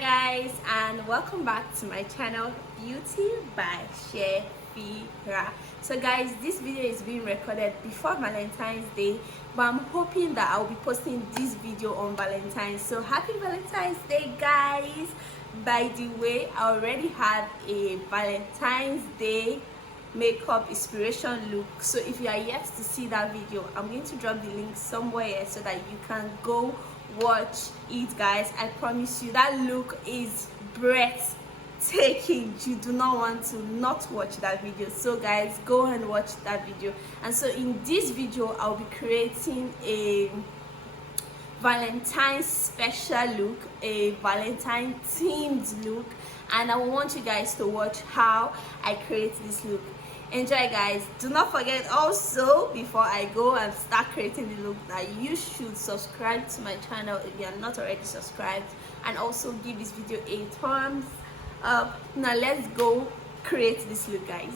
guys, and welcome back to my channel Beauty by Shefira. So guys, this video is being recorded before Valentine's Day, but I'm hoping that I'll be posting this video on Valentine's. So happy Valentine's Day guys. By the way, I already have a Valentine's Day makeup inspiration look, so if you are yet to see that video, I'm going to drop the link somewhere so that you can go watch it guys. I promise you that look is breathtaking. You do not want to not watch that video, so guys, go and watch that video. And so in this video I'll be creating a Valentine's special look, a Valentine themed look, and I want you guys to watch how I create this look. Enjoy guys. Do not forget also, before I go and start creating the look, that you should subscribe to my channel if you are not already subscribed, and also give this video a thumbs up. Now let's go create this look guys.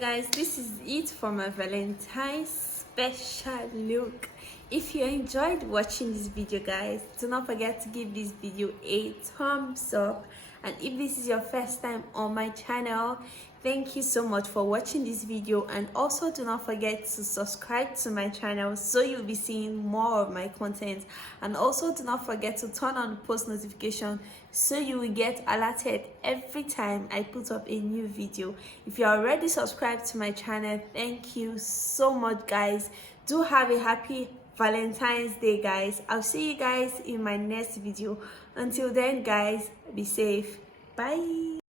Guys, this is it for my Valentine's special look. If you enjoyed watching this video, guys, do not forget to give this video a thumbs up. And if this is your first time on my channel, thank you so much for watching this video. And also do not forget to subscribe to my channel so you'll be seeing more of my content. And also do not forget to turn on post notification so you will get alerted every time I put up a new video. If you're already subscribed to my channel, thank you so much, guys. Do have a happy Valentine's Day, guys. I'll see you guys in my next video. Until then, guys, be safe. Bye.